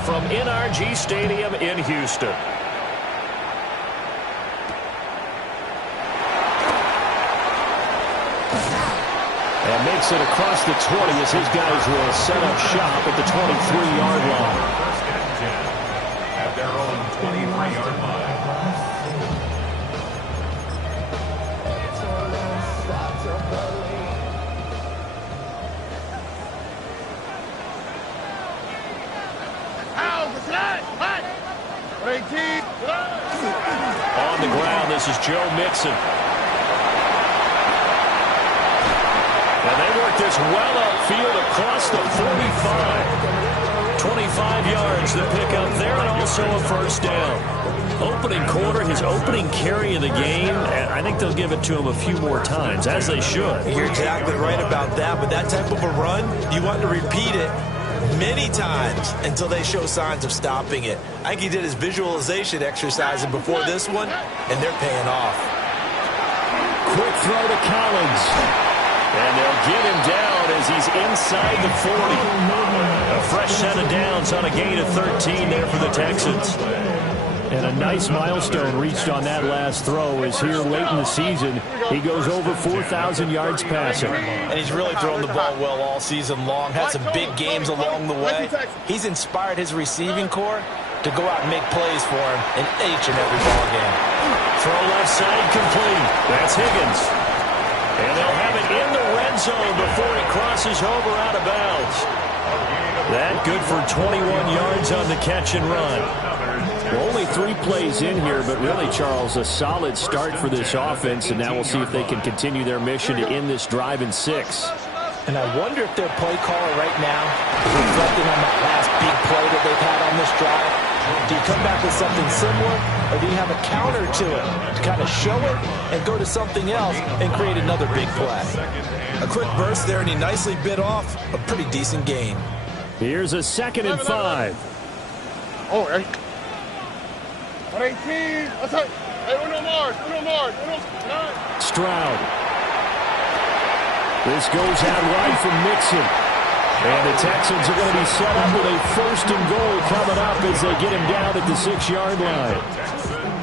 live from NRG Stadium in Houston. And makes it across the 20 as his guys will set up shop at the 23-yard line. First and 10 at their own 23-yard line. On the ground, this is Joe Mixon. And they work this well upfield across the 45. 25 yards to pick up there, and also a first down. Opening quarter, his opening carry of the game, and I think they'll give it to him a few more times, as they should. You're exactly right about that, but that type of a run, you want to repeat it many times until they show signs of stopping it. I think he did his visualization exercise before this one, and they're paying off. Quick throw to Collins. And they'll get him down as he's inside the 40. A fresh set of downs on a gain of 13 there for the Texans. And a nice milestone reached on that last throw as here late in the season, he goes over 4,000 yards passing. And he's really thrown the ball well all season long. Had some big games along the way. He's inspired his receiving corps to go out and make plays for him in each and every ball game. Throw left side complete. That's Higgins. And they'll have it in the red zone before he crosses over out of bounds. That good for 21 yards on the catch and run. Well, only 3 plays in here, but really, Charles, a solid start for this offense, and now we'll see if they can continue their mission to end this drive in 6. And I wonder if their play caller right now is reflecting on that last big play that they've had on this drive. Do you come back with something similar, or do you have a counter to it to kind of show it and go to something else and create another big play? A quick burst there, and he nicely bit off a pretty decent gain. Here's a 2nd and 5. Oh, right. 118. Let's go. Hey, uno more. Stroud. This goes out right from Mixon. And the Texans are going to be set up with a 1st and goal coming up as they get him down at the 6-yard line.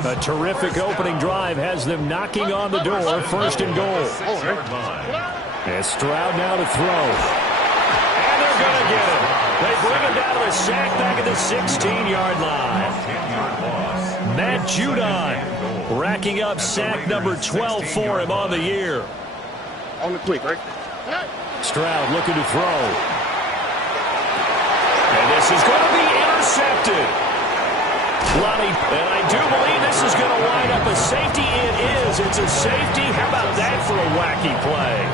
A terrific opening drive has them knocking on the door. 1st and goal. And Stroud now to throw. And they're going to get him. They bring him down to the sack back at the 16-yard line. Matt Judon racking up sack number 12 for him on the year. On the quick, right? Stroud looking to throw. And this is going to be intercepted. Lonnie, and I do believe this is going to wind up a safety. It is. It's a safety. How about that for a wacky play?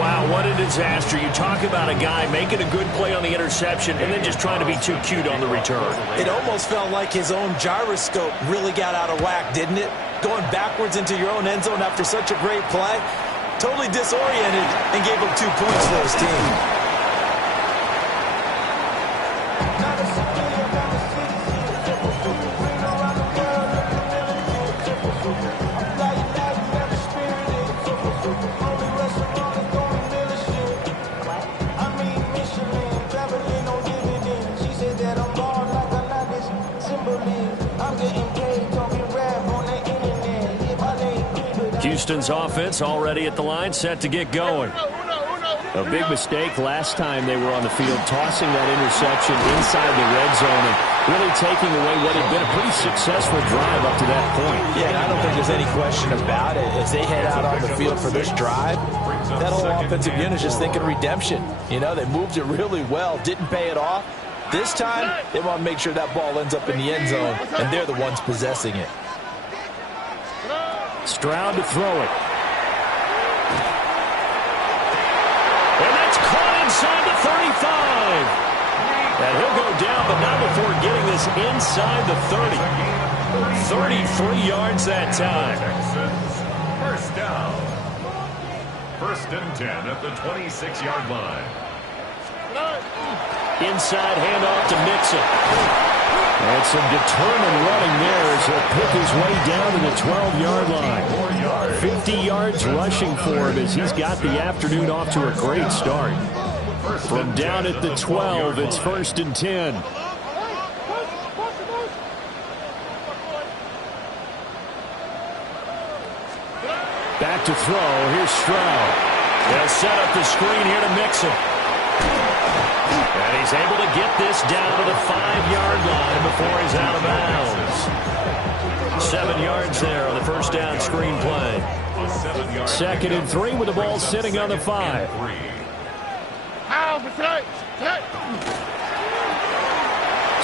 Wow, what a disaster. You talk about a guy making a good play on the interception and then just trying to be too cute on the return. It almost felt like his own gyroscope really got out of whack, didn't it? Going backwards into your own end zone after such a great play. Totally disoriented and gave up 2 points for his team. Houston's offense already at the line, set to get going. A big mistake last time they were on the field, tossing that interception inside the red zone and really taking away what had been a pretty successful drive up to that point. Yeah, and I don't think there's any question about it. As they head out on the field for this drive, that whole offensive unit is just thinking redemption. You know, they moved it really well, didn't pay it off. This time, they want to make sure that ball ends up in the end zone, and they're the ones possessing it. Stroud to throw it. And that's caught inside the 35. And he'll go down, but not before getting this inside the 30. 33 yards that time. First down. 1st and 10 at the 26-yard line. Inside handoff to Mixon. And some determined running there as he'll pick his way down to the 12-yard line. 50 yards rushing for him as he's got the afternoon off to a great start. From down at the 12, it's 1st and 10. Back to throw. Here's Stroud. They'll set up the screen here to Mixon. And he's able to get this down to the 5-yard line before he's out of bounds. 7 yards there on the first down screen play. 2nd and 3 with the ball sitting on the 5.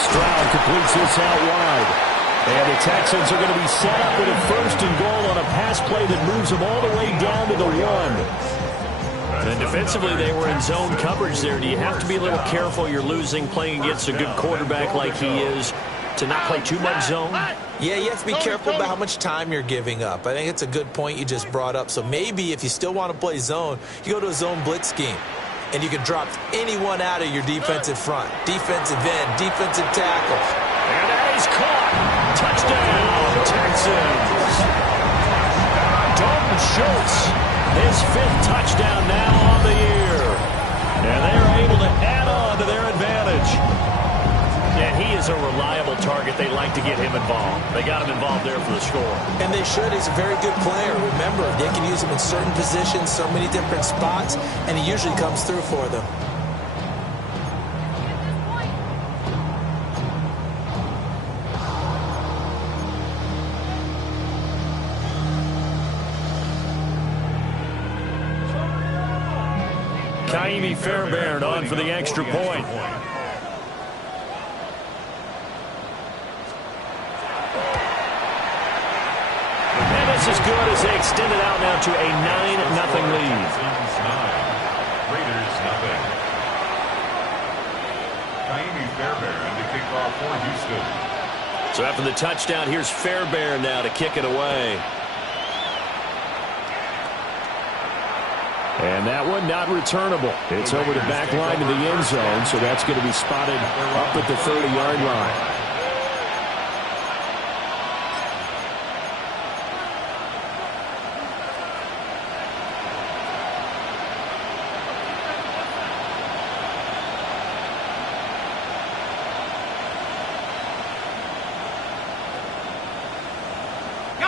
Stroud completes this out wide. And the Texans are going to be set up with a 1st and goal on a pass play that moves them all the way down to the 1. And defensively, they were in zone coverage there. Do you have to be a little careful? You're losing, playing against a good quarterback like he is, to not play too much zone? Yeah, you have to be careful about how much time you're giving up. I think it's a good point you just brought up. So maybe if you still want to play zone, you go to a zone blitz scheme. And you can drop anyone out of your defensive front. Defensive end, defensive tackle. And that is caught. Touchdown, Texans. Dalton Schultz, his 5th touchdown now on the year. And they're able to add on to their advantage. And he is a reliable target. They like to get him involved. They got him involved there for the score. And they should. He's a very good player. Remember, they can use him in certain positions, so many different spots, and he usually comes through for them. Kaimi Fairbairn on for the extra point. As good as they extend it out now to a 9-0 lead. Raiders 0. Kaimi Fairbairn to kick off for Houston. So after the touchdown, here's Fairbairn now to kick it away. And that one not returnable. It's over the back line of the end zone, so that's going to be spotted up at the 30-yard line.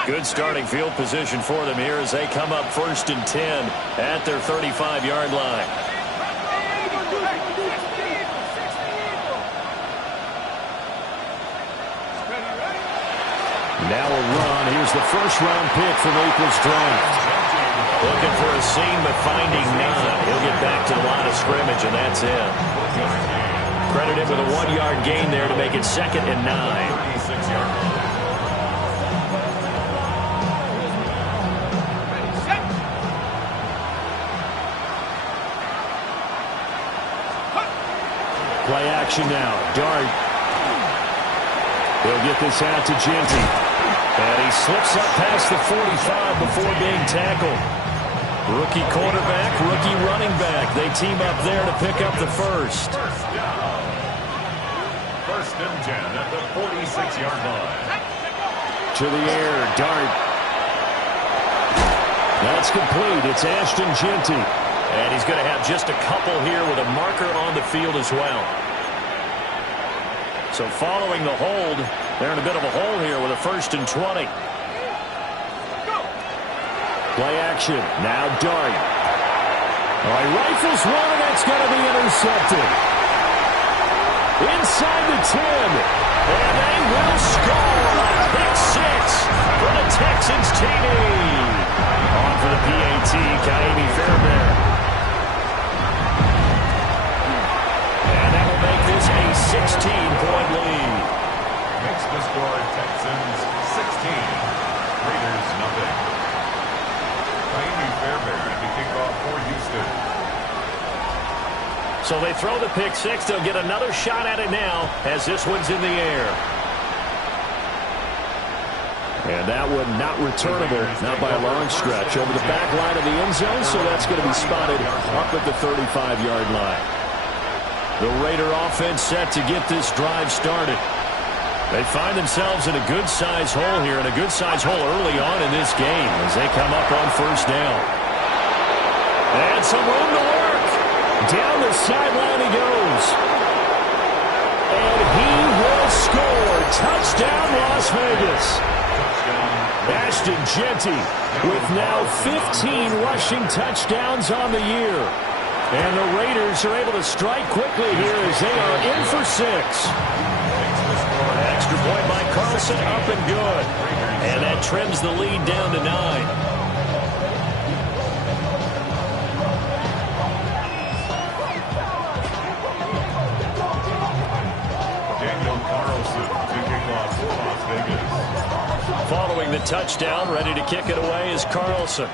Good starting field position for them here as they come up 1st and 10 at their 35-yard line. Now a run. Here's the 1st-round pick from April's draft. Looking for a seam, but finding none. He'll get back to the line of scrimmage, and that's it. Credit him with a 1-yard gain there to make it 2nd and 9. Play action now. Dart. He'll get this out to Genty. And he slips up past the 45 before being tackled. Rookie quarterback, rookie running back. They team up there to pick up the 1st. 1st and 10 at the 46-yard line. To the air. Dart. That's complete. It's Ashton Genty. And he's going to have just a couple here with a marker on the field as well. So following the hold, they're in a bit of a hole here with a 1st and 20. Play action. Now Dart. All right, rifles one, and that's going to be intercepted. Inside the 10. And they will score. Pick 6 for the Texans TD. On for the PAT, Kaimi Fairbairn. Make this a 16-point lead. Makes the score Texans 16. Raiders 0. Kaimi Fairbairn to kick off for Houston. So they throw the pick 6. They'll get another shot at it now as this one's in the air. And that one not returnable, not by a long stretch. Over the back line of the end zone, so that's going to be spotted up at the 35-yard line. The Raider offense set to get this drive started. They find themselves in a good-sized hole here, and a good-sized hole early on in this game as they come up on 1st down. And some room to work. Down the sideline he goes. And he will score. Touchdown, Las Vegas. Touchdown, Ashton Genty with now 15 rushing touchdowns on the year. And the Raiders are able to strike quickly here as they are in for 6. Extra point by Carlson, up and good. And that trims the lead down to 9. Following the touchdown, ready to kick it away is Carlson.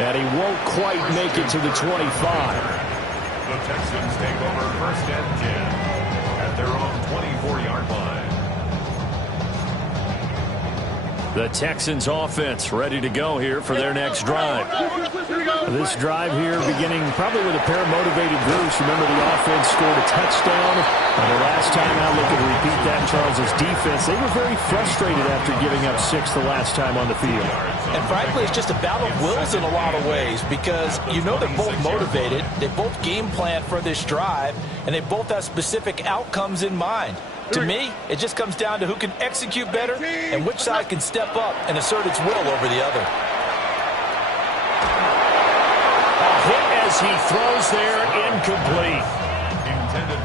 And he won't quite make it to the 25. The Texans take over 1st and 10 at their own 24-yard line. The Texans offense ready to go here for their next drive. This drive here beginning probably with a pair of motivated groups. Remember, the offense scored a touchdown. And the last time out, looking to repeat that, Charles's defense, they were very frustrated after giving up 6 the last time on the field. And frankly, it's just a battle of wills in a lot of ways because you know they're both motivated. They both game plan for this drive, and they both have specific outcomes in mind. To me, it just comes down to who can execute better and which side can step up and assert its will over the other. A hit as he throws there, incomplete.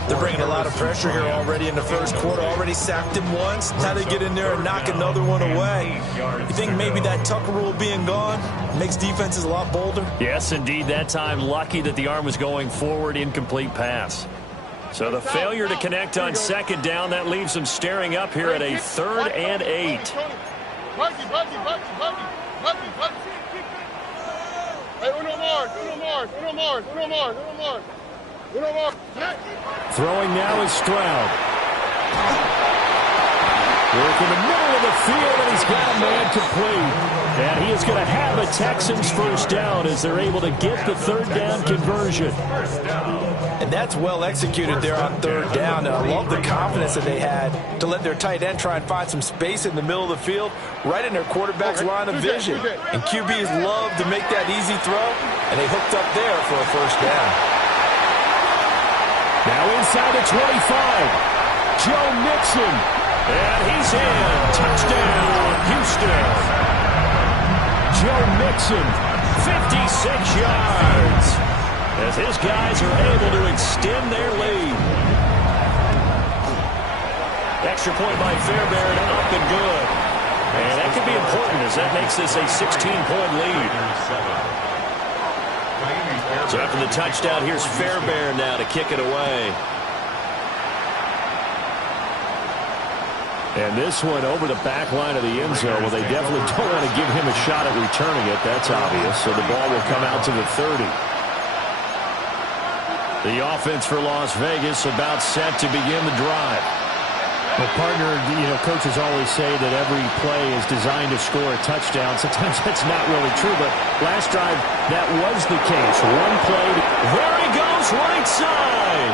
They're bringing a lot of pressure here already in the first quarter. Already sacked him once. Now they get in there and knock another one away. You think maybe that Tucker rule being gone makes defenses a lot bolder? Yes, indeed. That time, lucky that the arm was going forward, incomplete pass. So the failure to connect on 2nd down, that leaves them staring up here at a 3rd and 8. Throwing now is Stroud. Work in the middle of the field, and he's got a man complete. And he is going to have a Texans 1st down as they're able to get the 3rd down conversion. And that's well executed there on 3rd down. And I love the confidence that they had to let their tight end try and find some space in the middle of the field, right in their quarterback's line of vision. And QBs love to make that easy throw, and they hooked up there for a 1st down. Now inside the 25, Joe Mixon. And he's in. Touchdown, Houston. Joe Mixon, 56 yards. As his guys are able to extend their lead. Extra point by Fairbairn, up and good. And that could be important as that makes this a 16-point lead. So after the touchdown, here's Fairbairn now to kick it away. And this one over the back line of the end zone. Well, they definitely don't want to give him a shot at returning it. That's obvious. So the ball will come out to the 30. The offense for Las Vegas about set to begin the drive. Well, partner, coaches always say that every play is designed to score a touchdown. Sometimes that's not really true, but last drive, that was the case. One play. There he goes, right side.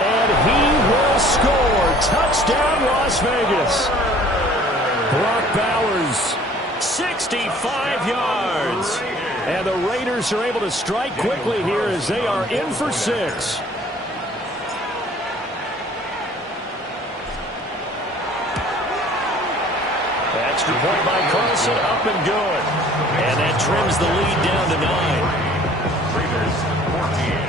And he will score. Touchdown, Las Vegas. Brock Bowers, 65 yards. And the Raiders are able to strike quickly here as they are in for 6. Extra point by Carlson, up and good. And that trims the lead down to 9. Raiders 14.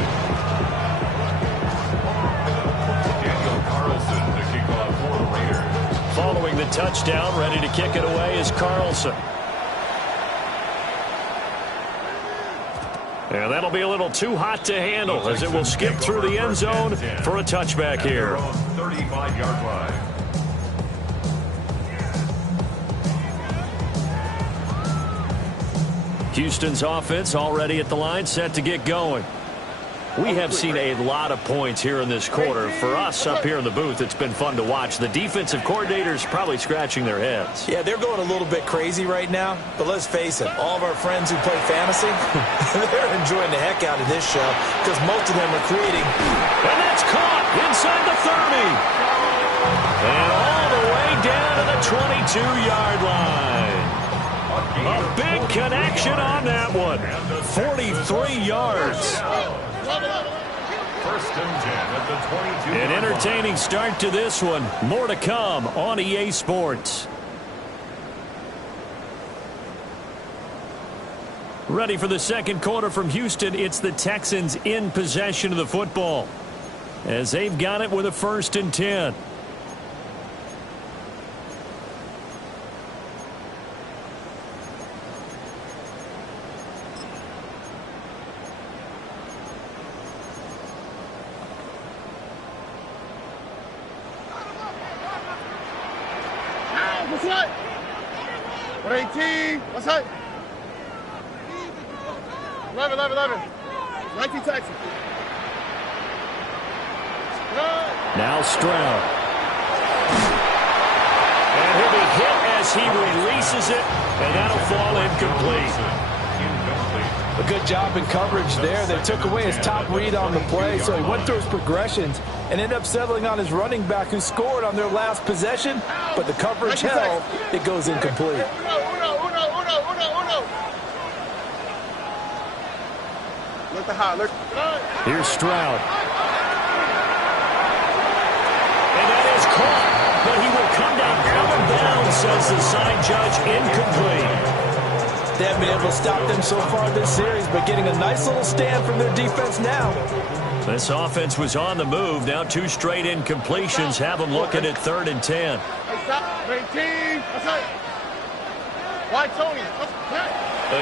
Daniel Carlson to kick off for the Raiders. Following the touchdown, ready to kick it away is Carlson. And that'll be a little too hot to handle as it will skip through the end zone for a touchback here. 35-yard line. Houston's offense already at the line, set to get going. We have seen a lot of points here in this quarter. For us up here in the booth, it's been fun to watch. The defensive coordinators probably scratching their heads. Yeah, they're going a little bit crazy right now. But let's face it, all of our friends who play fantasy, they're enjoying the heck out of this show because most of them are creating. And that's caught inside the 30. And all the way down to the 22-yard line. A big connection on that one. 43 yards. First and 10 at the 22. An entertaining start to this one. More to come on EA Sports. Ready for the second quarter from Houston. It's the Texans in possession of the football, as they've got it with a 1st and 10. What's that? 118. What's that? 11. 19 Texans. Now Stroud. And he'll be hit as he releases it, and that'll fall incomplete. A good job in coverage there. They took away his top read on the play, so he went through his progressions and ended up settling on his running back who scored on their last possession, but the coverage held. It goes incomplete. Look the high. Look. Here's Stroud. And that is caught, but he will come down out of bounds, says the side judge, incomplete. They haven't been able to stop them so far this series, but getting a nice little stand from their defense now. This offense was on the move. Now 2 straight incompletions have them looking at 3rd and 10. Why, Tony?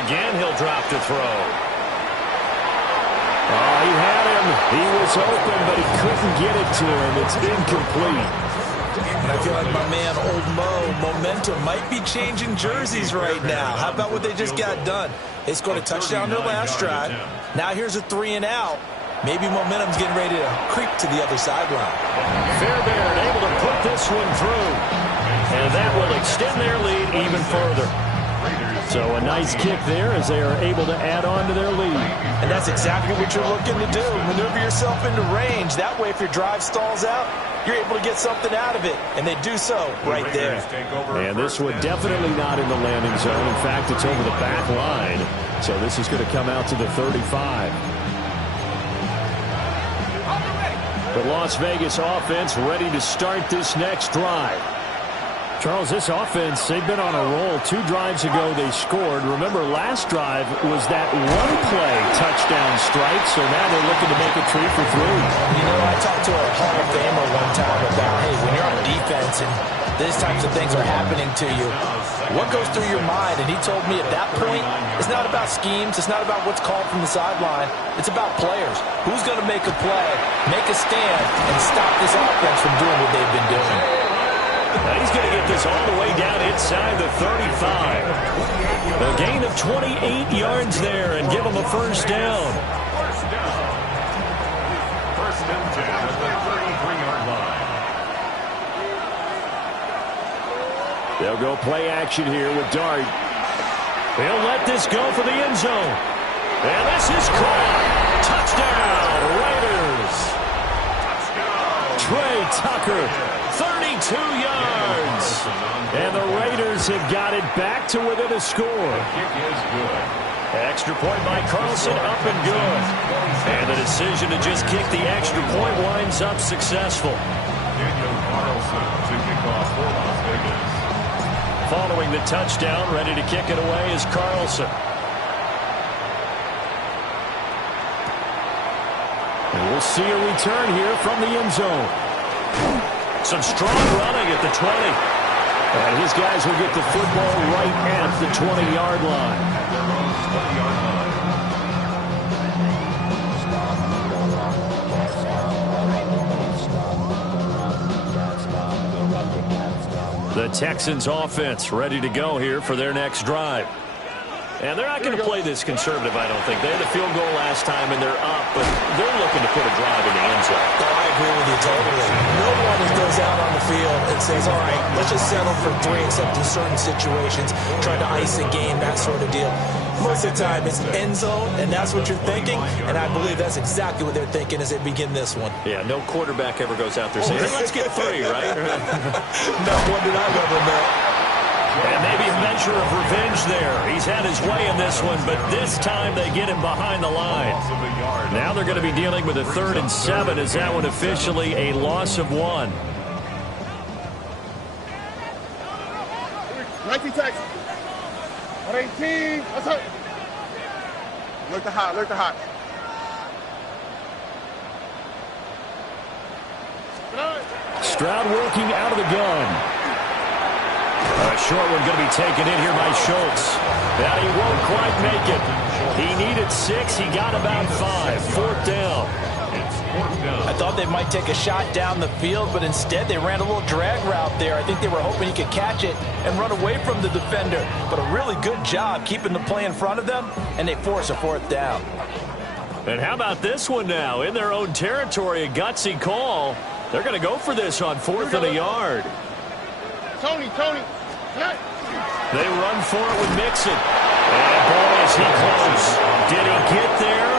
Again, he'll drop to throw. Oh, he had him. He was open, but he couldn't get it to him. It's incomplete. And I feel like my man, Old Mo, momentum might be changing jerseys right now. How about what they just got done? They scored a touchdown their last drive. Now here's a 3 and out. Maybe momentum's getting ready to creep to the other sideline. Fairbairn able to put this one through. And that will extend their lead even further. So a nice kick there as they are able to add on to their lead. And that's exactly what you're looking to do. Maneuver yourself into range. That way, if your drive stalls out, you're able to get something out of it. And they do so right there. And this one definitely not in the landing zone. In fact, it's over the back line. So this is going to come out to the 35. The Las Vegas offense ready to start this next drive. Charles, this offense, they've been on a roll. 2 drives ago, they scored. Remember, last drive was that one-play touchdown strike, so now they're looking to make it 3 for 3. You know, I talked to a Hall of Famer one time about, hey, when you're on defense and these types of things are happening to you, what goes through your mind? And he told me at that point, it's not about schemes. It's not about what's called from the sideline. It's about players. Who's going to make a play, make a stand, and stop this offense from doing what they've been doing? Now he's going to get this all the way down inside the 35. A gain of 28 yards there and give him a 1st down. First and 10 at the 33-yard line. They'll go play action here with Dart. He'll let this go for the end zone. And this is caught. Touchdown, Raiders. Trey Tucker, 32 yards. And the Raiders have got it back to within a score. The kick is good. Extra point by Carlson, up and good. And the decision to just kick the extra point winds up successful. Daniel Carlson to kick off for Las Vegas. Following the touchdown, ready to kick it away is Carlson. And we'll see a return here from the end zone. Some strong running at the 20. And his guys will get the football right at the 20-yard line. The Texans offense ready to go here for their next drive. And they're not going to play this conservative, I don't think. They had a field goal last time, and they're up, but they're looking to put a drive in the end zone. Oh, I agree with you totally. No one goes out on the field and says, all right, let's just settle for 3 except in certain situations, trying to ice a game, that sort of deal. Most of the time, it's end zone, and that's what you're thinking, and I believe that's exactly what they're thinking as they begin this one. Yeah, no quarterback ever goes out there saying, hey, let's get 3, right? Not one that I've ever met. And maybe a measure of revenge there. He's had his way in this one, but this time they get him behind the line. Now they're going to be dealing with a 3rd and 7 as that one officially a loss of 1. 19 Texans. 18. That's it. Look the hot. Look the hot. Stroud working out of the gun. A short one going to be taken in here by Schultz. Now he won't quite make it. He needed 6. He got about 5. 4th down. I thought they might take a shot down the field, but instead they ran a little drag route there. I think they were hoping he could catch it and run away from the defender. But a really good job keeping the play in front of them, and they force a 4th down. And how about this one now? In their own territory, a gutsy call. They're going to go for this on 4th and a yard. Tony. They run for it with Mixon. And boy, is he close. Did he get there?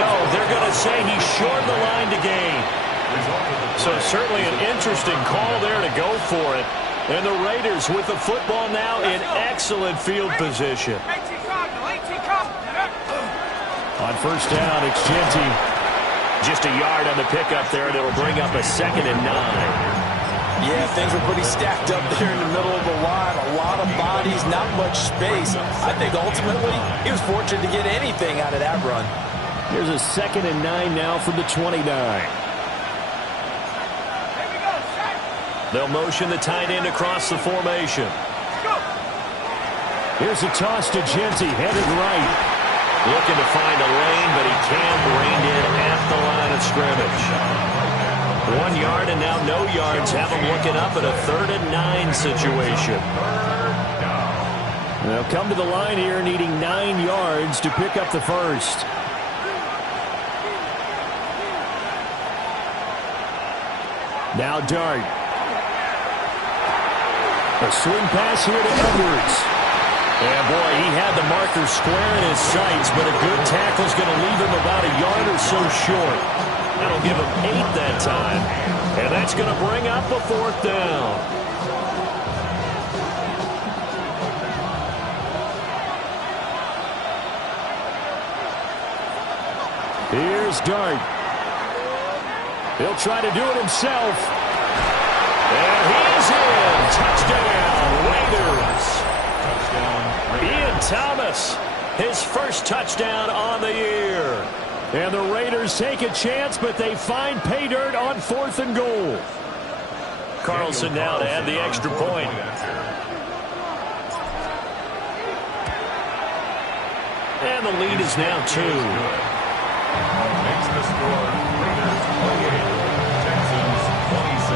No, they're going to say he shortened the line to gain. So certainly an interesting call there to go for it. And the Raiders with the football now in excellent field position. On 1st down, it's Genty. Just a yard on the pickup there, and it'll bring up a 2nd and 9. Yeah, things were pretty stacked up there in the middle of the line. A lot of bodies, not much space. I think ultimately he was fortunate to get anything out of that run. Here's a 2nd and 9 now from the 29. They'll motion the tight end across the formation. Here's a toss to Genty, headed right. Looking to find a lane, but he can't. Reined in at the line of scrimmage. 1 yard and now no yards. Have them looking up at a 3rd and 9 situation. They'll come to the line here needing 9 yards to pick up the 1st. Now Dart. A swing pass here to Edwards. And boy, he had the marker square in his sights, but a good tackle's going to leave him about a yard or so short. That'll give him 8 that time. And that's going to bring up a 4th down. Here's Dart. He'll try to do it himself. And he's in. Touchdown, Raiders. Ian Thomas, his first touchdown on the year. And the Raiders take a chance, but they find pay dirt on 4th and goal. Carlson now to add the extra point. And the lead is now 2. Makes the score Raiders 28, Texans 26.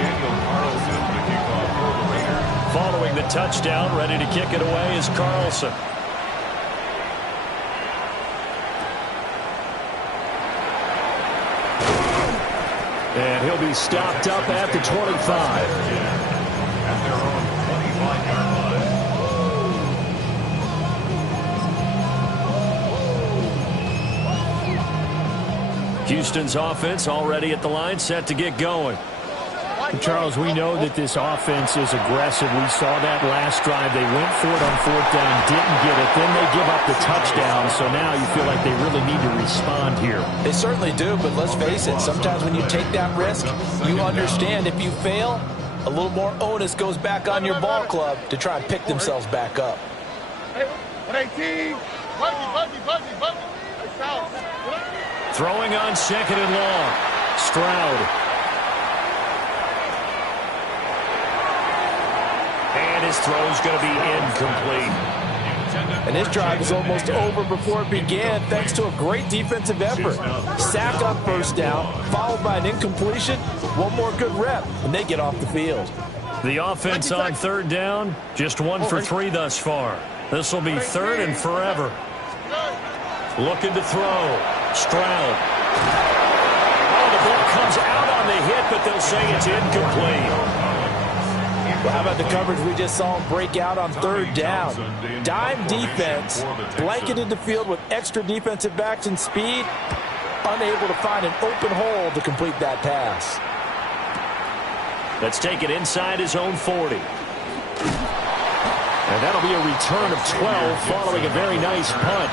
Daniel Carlson to kick off for the Raiders. Following the touchdown, ready to kick it away is Carlson. And he'll be stopped up at the 25. At their own 25-yard line. Houston's offense already at the line, set to get going. Charles, we know that this offense is aggressive. We saw that last drive. They went for it on 4th down, didn't get it. Then they give up the touchdown. So now you feel like they really need to respond here. They certainly do, but let's face it, sometimes when you take that risk, you understand if you fail, a little more onus goes back on your ball club to try and pick themselves back up. 18. Buggy. Throwing on 2nd and long. Stroud. And his throw's going to be incomplete. And this drive is almost over before it began thanks to a great defensive effort. Sack on 1st down, followed by an incompletion. One more good rep, and they get off the field. The offense on 3rd down, just 1 for 3 thus far. This will be 3rd and forever. Looking to throw. Stroud. Oh, the ball comes out on the hit, but they'll say it's incomplete. Well, how about the coverage we just saw him break out on 3rd down? Dime defense, blanketed the field with extra defensive backs and speed, unable to find an open hole to complete that pass. Let's take it inside his own 40. And that'll be a return of 12 following a very nice punt.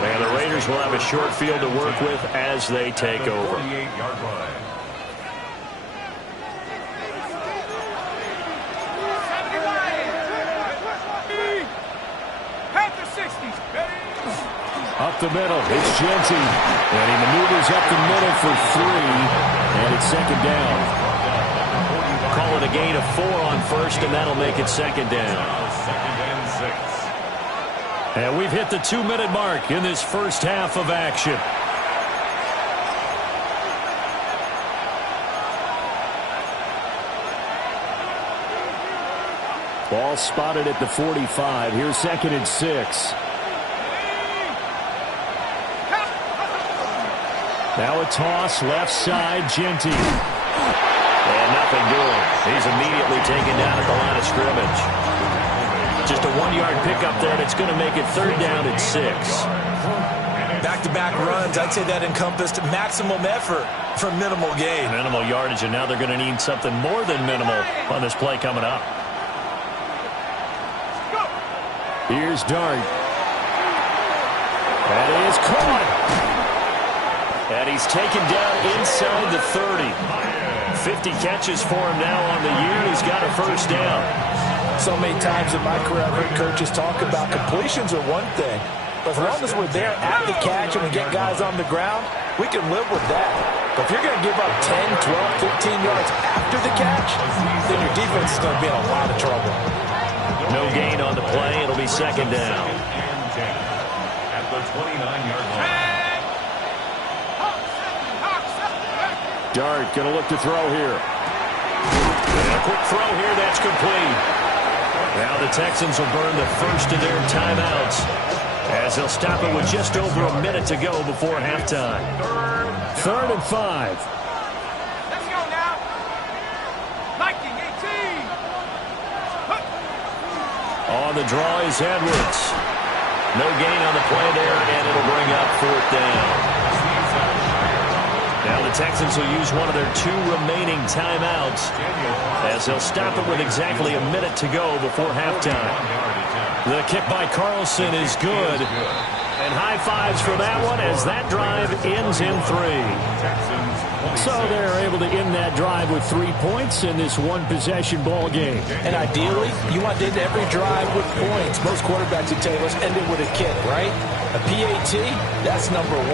And the Raiders will have a short field to work with as they take over. 48-yard line. Up the middle, it's Genty. And he maneuvers up the middle for 3. And it's second down. Call it a gain of 4 on first, and that'll make it second down. Second and 6. And we've hit the 2-minute mark in this first half of action. Ball spotted at the 45. Here's second and 6. Now a toss, left side, Genty. And nothing doing. He's immediately taken down at the line of scrimmage. Just a 1-yard pickup there, and it's going to make it third down and 6. Back-to-back runs, I'd say that encompassed maximum effort for minimal gain. Minimal yardage, and now they're going to need something more than minimal on this play coming up. Here's Dart. That is caught. And he's taken down inside the 30. 50 catches for him now on the year. He's got a first down. So many times in my career, I've heard coaches talk about completions are one thing. But as long as we're there at the catch and we get guys on the ground, we can live with that. But if you're going to give up 10, 12, 15 yards after the catch, then your defense is going to be in a lot of trouble. No gain on the play. It'll be second down. At the 29-yard line. Dart going to look to throw here. And a quick throw here. That's complete. Now the Texans will burn the first of their timeouts as they'll stop it with just over a minute to go before halftime. Third and 5. Let's go now. Viking 18. On the draw is Edwards. No gain on the play there, and it'll bring up fourth down. Now the Texans will use one of their 2 remaining timeouts as they'll stop it with exactly a minute to go before halftime. The kick by Carlson is good. And high fives for that one as that drive ends in 3. So they're able to end that drive with 3 points in this one-possession ball game. And ideally, you want to end every drive with points. Most quarterbacks would tell you, let's end it with a kick, right? A PAT, that's number 1.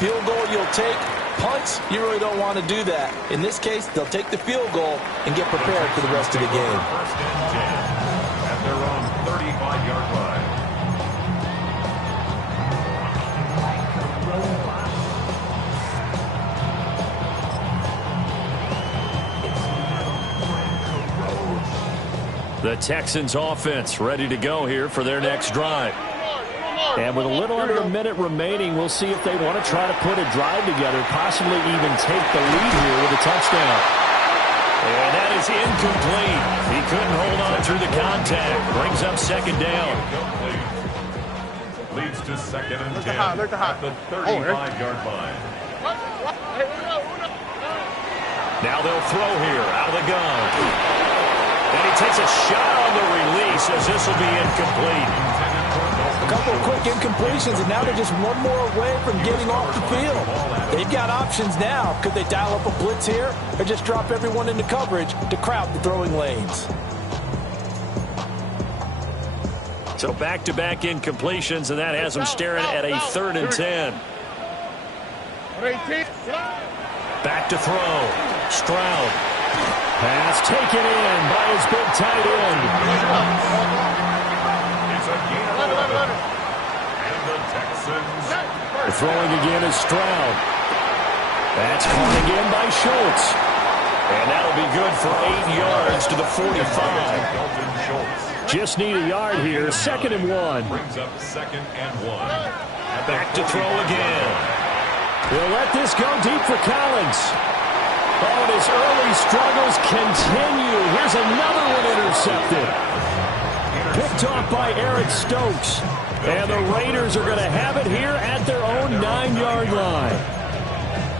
Field goal you'll take. Punts, you really don't want to do that. In this case, they'll take the field goal and get prepared for the rest of the game. First and 10 at their own 35-yard line. The Texans offense ready to go here for their next drive. And with a little under a minute remaining, we'll see if they want to try to put a drive together, possibly even take the lead here with a touchdown. And that is incomplete. He couldn't hold on through the contact. Brings up second down. Leads to second and 10 at the 35-yard line. Now they'll throw here out of the gun. And he takes a shot on the release as this will be incomplete. A couple of quick incompletions, and now they're just one more away from getting off the field. They've got options now. Could they dial up a blitz here or just drop everyone into coverage to crowd the throwing lanes? So back-to-back incompletions, and that has them staring at a third and 10. Back to throw. Stroud. Pass taken in by his big tight end. It's a gain of 11. And the Texans. Throwing again is Stroud. That's caught again by Schultz. And that'll be good for 8 yards to the 45. Just need a yard here. Second and 1. Brings up second and 1. Back to throw again. They'll let this go deep for Collins. Oh, and his early struggles continue. Here's another one intercepted. Picked off by Eric Stokes. And the Raiders are going to have it here at their own 9-yard line.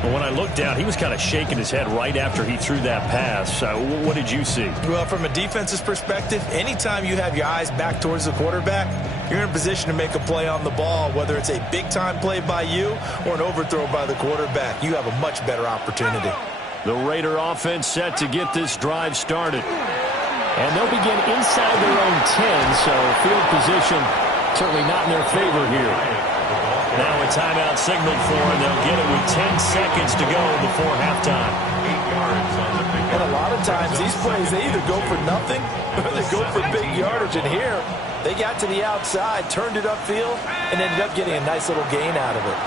Well, when I looked down, he was kind of shaking his head right after he threw that pass. What did you see? Well, from a defense's perspective, anytime you have your eyes back towards the quarterback, you're in a position to make a play on the ball, whether it's a big-time play by you or an overthrow by the quarterback. You have a much better opportunity. The Raider offense set to get this drive started. And they'll begin inside their own 10, so field position certainly not in their favor here. Now a timeout signaled for, and they'll get it with 10 seconds to go before halftime. 8 yards on the pickup. And a lot of times these plays, they either go for nothing or they go for big yardage. And here, they got to the outside, turned it upfield, and ended up getting a nice little gain out of it.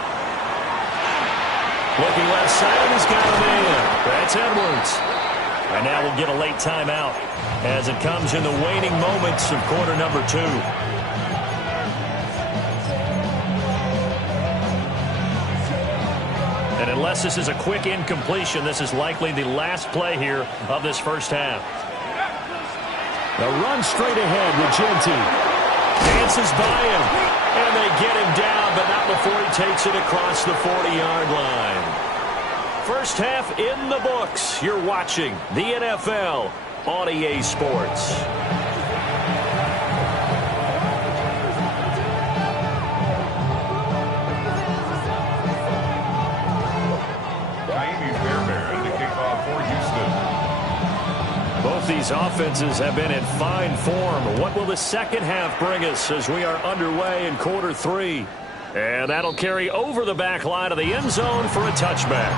Looking left side, he's got him in. That's Edwards. And now we'll get a late timeout as it comes in the waning moments of quarter number 2. And unless this is a quick incompletion, this is likely the last play here of this first half. The run straight ahead with Genti. Dances by him, and they get him down, but not before he takes it across the 40-yard line. First half in the books. You're watching the NFL on EA Sports. Both these offenses have been in fine form. What will the second half bring us as we are underway in quarter 3? And that'll carry over the back line of the end zone for a touchback.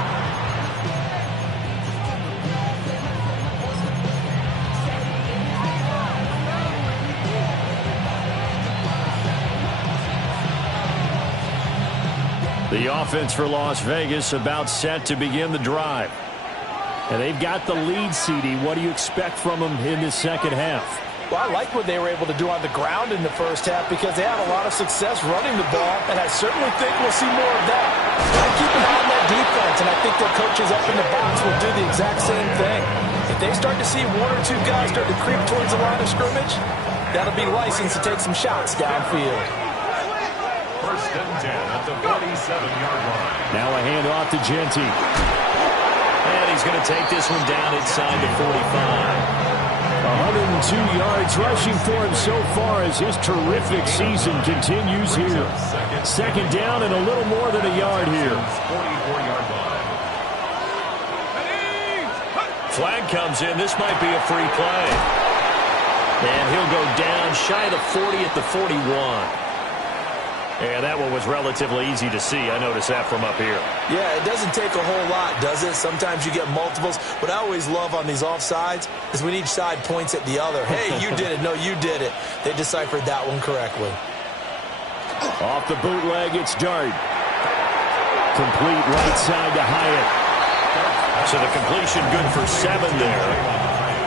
The offense for Las Vegas about set to begin the drive. And they've got the lead, CD. What do you expect from them in this second half? Well, I like what they were able to do on the ground in the first half because they had a lot of success running the ball, and I certainly think we'll see more of that. Gotta keep an eye on that defense, and I think their coaches up in the box will do the exact same thing. If they start to see 1 or 2 guys start to creep towards the line of scrimmage, that'll be licensed to take some shots downfield. First and 10 at the 47-yard line. Now a handoff to Genti. And he's going to take this one down inside the 45. 102 yards rushing for him so far as his terrific season continues here. Second down and a little more than a yard here. 44-yard line. Flag comes in. This might be a free play. And he'll go down shy of the 40 at the 41. And that one was relatively easy to see. I noticed that from up here. Yeah, it doesn't take a whole lot, does it? Sometimes you get multiples. What I always love on these offsides is when each side points at the other. Hey, you did it. No, you did it. They deciphered that one correctly. Off the bootleg, it's Dart. Complete right side to Hyatt. So the completion good for 7 there.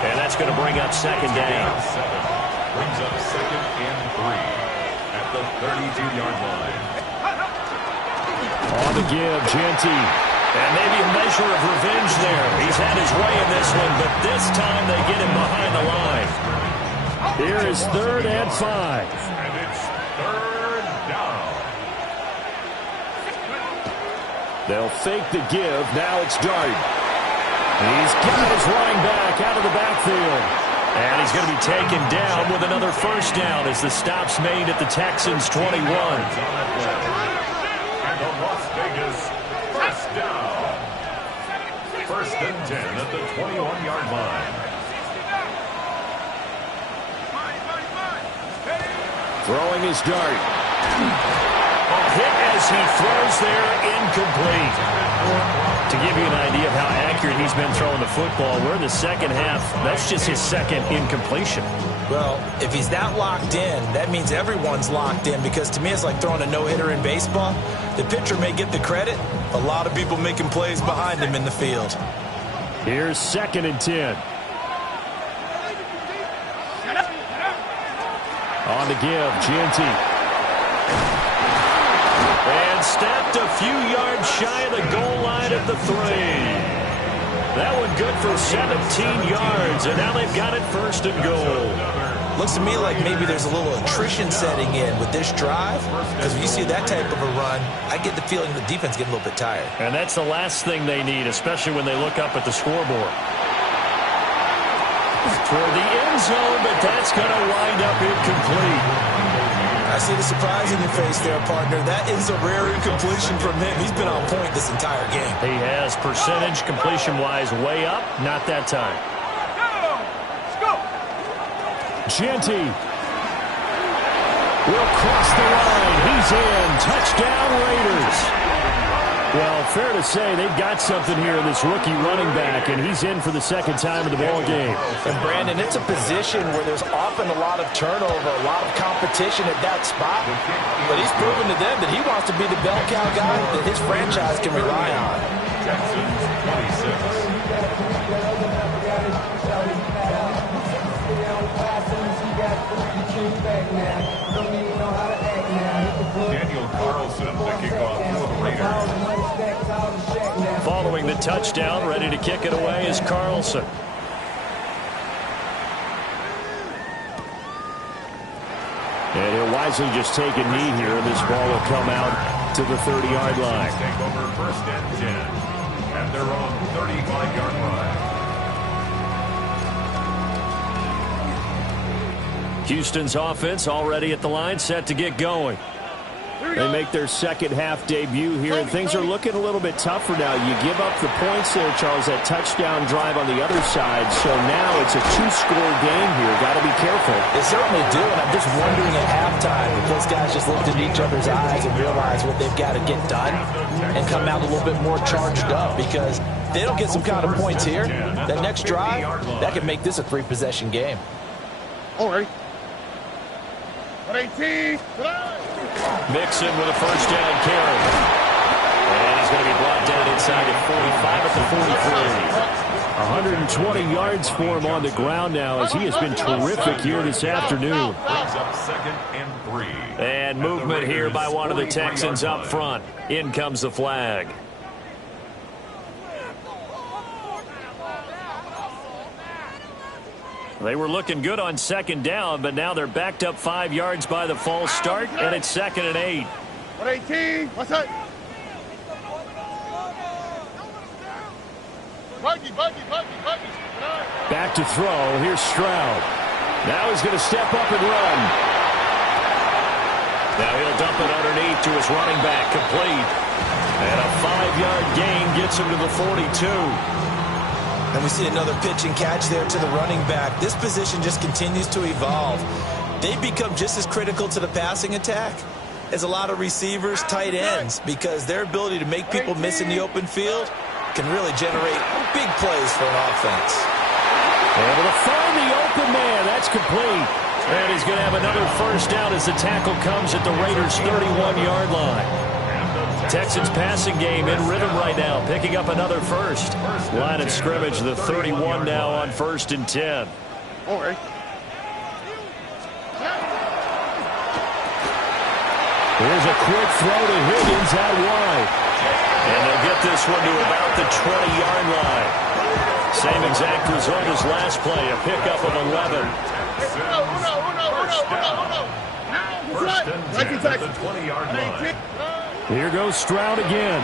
And that's going to bring up second down. Brings up second and 3. The 32-yard line. On the give, Genti. And maybe a measure of revenge there. He's had his way in this one, but this time they get him behind the line. Here is 3rd and 5. And it's 3rd down. They'll fake the give. Now it's Dart. He's got his running back out of the backfield. And he's going to be taken down with another first down as the stop's made at the Texans' 21. And the Las Vegas first down. First and 10 at the 21-yard line. Throwing his Dart. Hit as he throws there, incomplete. To give you an idea of how accurate he's been throwing the football, we're in the second half. That's just his second incompletion. Well, if he's that locked in, that means everyone's locked in because to me it's like throwing a no-hitter in baseball. The pitcher may get the credit. A lot of people making plays behind him in the field. Here's 2nd and 10. On the give, Genti. And stepped a few yards shy of the goal line at the 3. That one good for 17 yards, and now they've got it 1st and goal. Looks to me like maybe there's a little attrition setting in with this drive, because when you see that type of a run, I get the feeling the defense getting a little bit tired. And that's the last thing they need, especially when they look up at the scoreboard. For the end zone, but that's going to wind up incomplete. I see the surprise in your face there, partner. That is a rare incompletion from him. He's been on point this entire game. He has percentage completion-wise way up. Not that time. Genty will cross the line. He's in. Touchdown, Raiders. Well, fair to say they've got something here in this rookie running back, and he's in for the second time in the ball game. And, Brandon, it's a position where there's often a lot of turnover, a lot of competition at that spot. But he's proven to them that he wants to be the bell cow guy that his franchise can rely on. Texans 26. Daniel Carlson, the kickoff for the Raiders. Following the touchdown, ready to kick it away is Carlson. And he'll wisely just take a knee here, and this ball will come out to the 30-yard line. Take over first and 10 at their own 35-yard line. Houston's offense already at the line, set to get going. They make their second half debut here, and things are looking a little bit tougher now. You give up the points there, Charles, that touchdown drive on the other side. So now it's a two-score game here. Got to be careful. They certainly do, and I'm just wondering at halftime if those guys just looked into each other's eyes and realized what they've got to get done and come out a little bit more charged up, because if they don't get some kind of points here, that next drive, that could make this a three-possession game. All right. 18. Mixon with a first down carry. And he's going to be brought down inside at 45 at the 43. 120 yards for him on the ground now, as he has been terrific here this afternoon. Brings up second and 3. And movement here by one of the Texans up front. In comes the flag. They were looking good on second down, but now they're backed up 5 yards by the false start, and it's 2nd and 8. 18. What's that? Buggy. Back to throw. Here's Stroud. Now he's going to step up and run. Now he'll dump it underneath to his running back, complete. And a 5-yard gain gets him to the 42. And we see another pitch and catch there to the running back. This position just continues to evolve. They become just as critical to the passing attack as a lot of receivers, tight ends, because their ability to make people miss in the open field can really generate big plays for an offense. Able to find the open man. That's complete. And he's going to have another first down as the tackle comes at the Raiders' 31-yard line. Texans passing game in rhythm right now, picking up another first. Line of scrimmage, the 31 now on 1st and 10. All right. Here's a quick throw to Higgins out wide. And they'll get this one to about the 20-yard line. Same exact result as last play, a pickup of 11. First and 10 at the 20-yard line. Here goes Stroud again.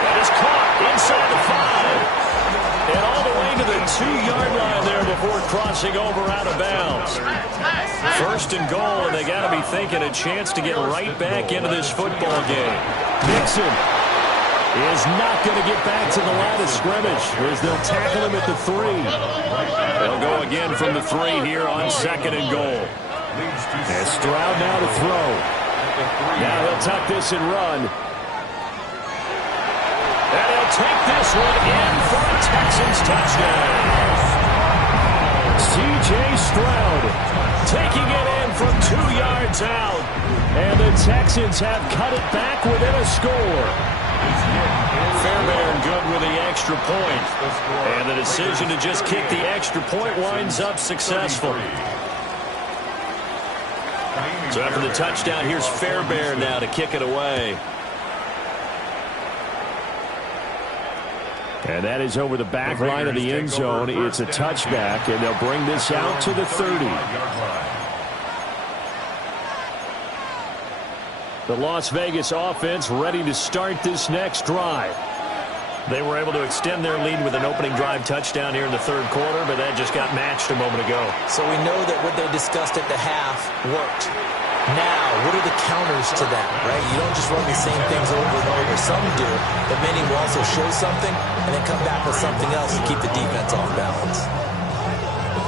That is caught inside the 5. And all the way to the 2-yard line there before crossing over out of bounds. 1st and goal, and they got to be thinking a chance to get right back into this football game. Mixon is not going to get back to the line of scrimmage, as they'll tackle him at the 3. They'll go again from the 3 here on 2nd and goal. And Stroud now to throw. Now he'll tuck this and run. And he'll take this one in for a Texans touchdown. C.J. Stroud taking it in from 2 yards out. And the Texans have cut it back within a score. Fairbairn good with the extra point. And the decision to just kick the extra point winds up successful. So after the touchdown, here's Fairbairn now to kick it away. And that is over the back line of the end zone. It's a touchback, and they'll bring this out to the 30. The Las Vegas offense ready to start this next drive. They were able to extend their lead with an opening drive touchdown here in the third quarter, but that just got matched a moment ago. So we know that what they discussed at the half worked. Now, what are the counters to that, right? You don't just run the same things over and over. Some do, but many will also show something and then come back with something else to keep the defense off balance.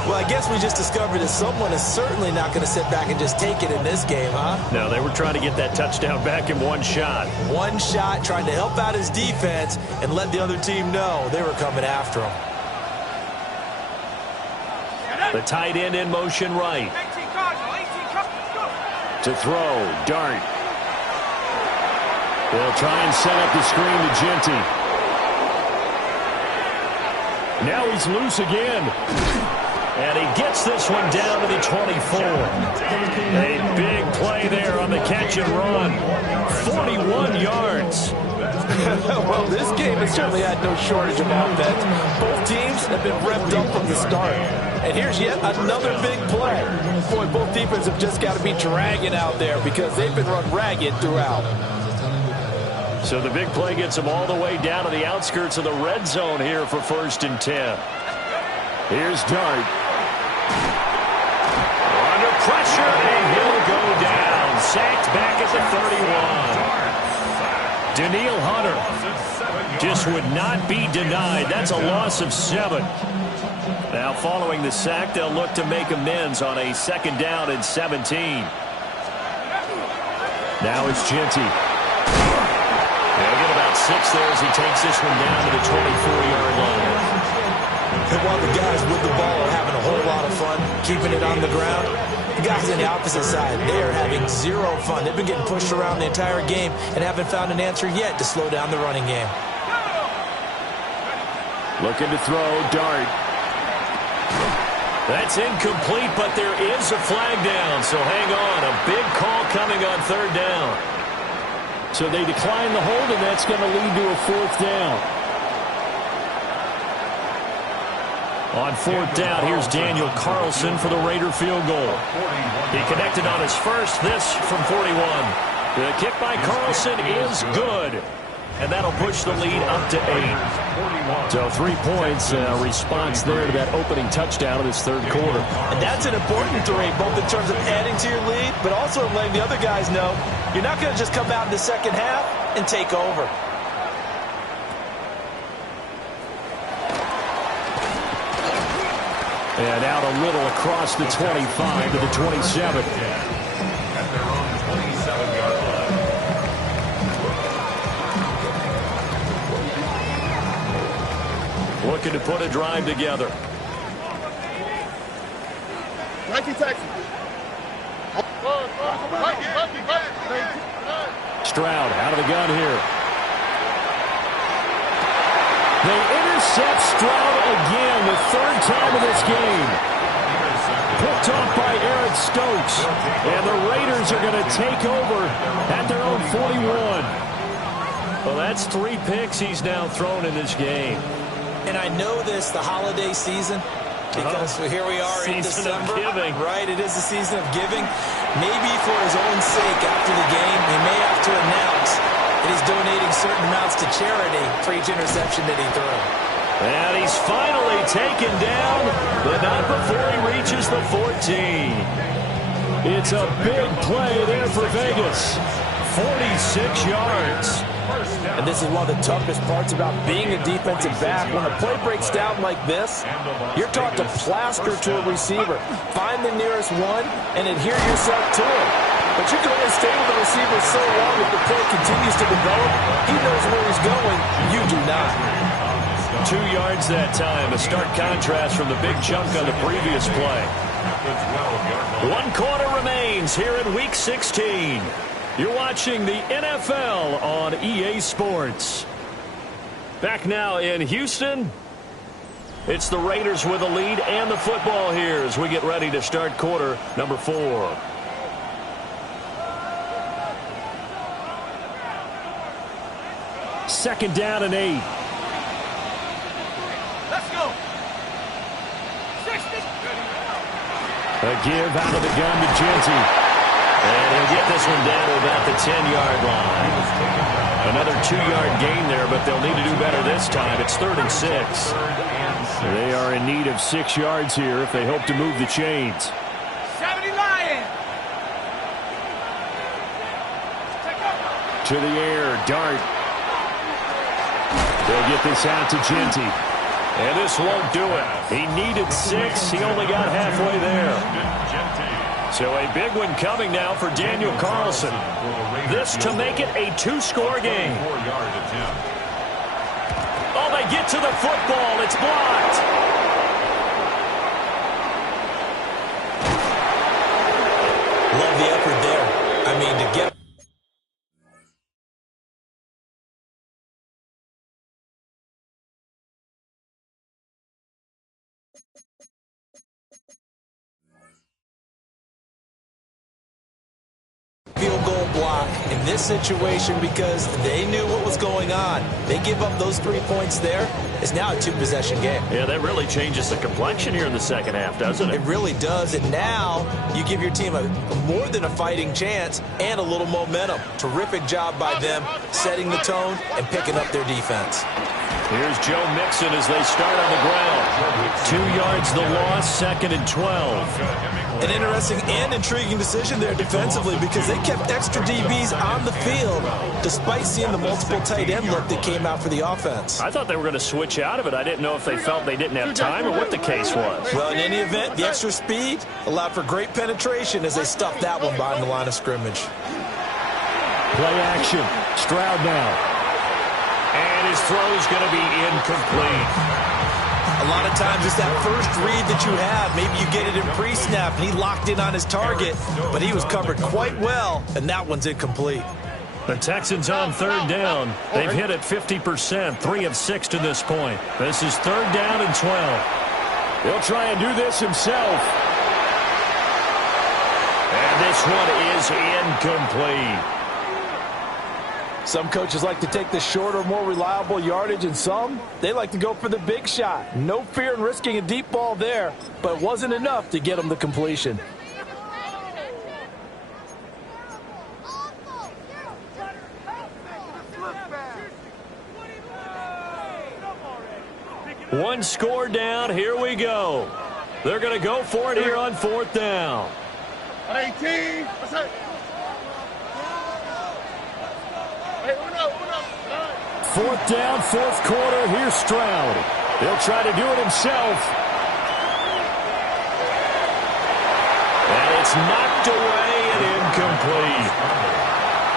Well, I guess we just discovered that someone is certainly not going to sit back and just take it in this game, huh? No, they were trying to get that touchdown back in one shot. One shot, trying to help out his defense and let the other team know they were coming after him. The tight end in motion right. To throw, Dart. They'll try and set up the screen to Genty. Now he's loose again. And he gets this one down to the 24. A big play there on the catch and run. 41 yards. Well, this game has certainly had no shortage of offense. Both teams have been revved up from the start. And here's yet another big play. Boy, both defenses have just got to be dragging out there because they've been run ragged throughout. So the big play gets them all the way down to the outskirts of the red zone here for 1st and 10. Here's Dart. Under pressure, and he'll go down. Sacked back at the 31. Daniil Hunter just would not be denied. That's a loss of 7. Now following the sack, they'll look to make amends on a 2nd down and 17. Now it's Genty. They'll get about 6 there as he takes this one down to the 24-yard line. And while the guys with the ball are having a whole lot of fun keeping it on the ground, the guys on the opposite side, they are having zero fun. They've been getting pushed around the entire game and haven't found an answer yet to slow down the running game. Looking to throw, Dart. That's incomplete, but there is a flag down, so hang on. A big call coming on 3rd down. So they decline the hold, and that's going to lead to a 4th down. On 4th down, here's Daniel Carlson for the Raider field goal. He connected on his first, this from 41. The kick by Carlson is good. And that'll push the lead up to 8. So 3 points, response there to that opening touchdown in this third quarter. And that's an important 3, both in terms of adding to your lead, but also letting the other guys know you're not going to just come out in the second half and take over. And out a little across the 25 to the 27. At their own 27-yard line. Looking to put a drive together. Nike Texans. Stroud out of the gun here. They intercept Stroud again, the 3rd time in this game. Picked off by Eric Stokes. And the Raiders are going to take over at their own 41. Well, that's 3 picks he's now thrown in this game. And I know this, the holiday season, because here we are in December. Giving. Right, it is the season of giving. Maybe for his own sake after the game, he may have to announce that he's donating certain amounts to charity for each interception that he threw. And he's finally taken down, but not before he reaches the 14. It's a big play there for Vegas. 46 yards. And this is one of the toughest parts about being a defensive back. When a play breaks down like this, you're taught to plaster to a receiver. Find the nearest one and adhere yourself to it. But you can only stay with the receiver so long if the play continues to develop. He knows where he's going. You do not. 2 yards that time. A stark contrast from the big chunk on the previous play. 1 quarter remains here in Week 16. You're watching the NFL on EA Sports. Back now in Houston. It's the Raiders with a lead and the football here as we get ready to start quarter number 4. Second down and 8. A give out of the gun to Genty. And he'll get this one down to about the 10-yard line. Another 2-yard gain there, but they'll need to do better this time. It's 3rd and 6. They are in need of 6 yards here if they hope to move the chains. 70 Lions. To the air, Dart. They'll get this out to Genty. And this won't do it. He needed 6. He only got halfway there. So a big one coming now for Daniel Carlson. This to make it a 2-score game. Oh, they get to the football. It's blocked. Love the effort there. I mean, to get... field goal block in this situation because they knew what was going on. They give up those 3 points there. It's now a 2-possession game. Yeah, that really changes the complexion here in the second half, doesn't it? It really does, and now you give your team a more than a fighting chance and a little momentum. Terrific job by them setting the tone and picking up their defense. Here's Joe Mixon as they start on the ground. 2 yards the loss, 2nd and 12. An interesting and intriguing decision there defensively because they kept extra DBs on the field despite seeing the multiple tight end look that came out for the offense. I thought they were going to switch out of it. I didn't know if they felt they didn't have time or what the case was. Well, in any event, the extra speed allowed for great penetration as they stuffed that one behind the line of scrimmage. Play action. Stroud now. And his throw is going to be incomplete. A lot of times it's that first read that you have. Maybe you get it in pre-snap, and he locked in on his target, but he was covered quite well, and that one's incomplete. The Texans on 3rd down. They've hit it 50%, 3 of 6 to this point. This is 3rd down and 12. He'll try and do this himself. And this one is incomplete. Some coaches like to take the shorter, more reliable yardage, and some, they like to go for the big shot. No fear in risking a deep ball there, but it wasn't enough to get them the completion. One score down. Here we go. They're going to go for it here on 4th down. 18. 4th down, 4th quarter. Here's Stroud. He'll try to do it himself. And it's knocked away and incomplete.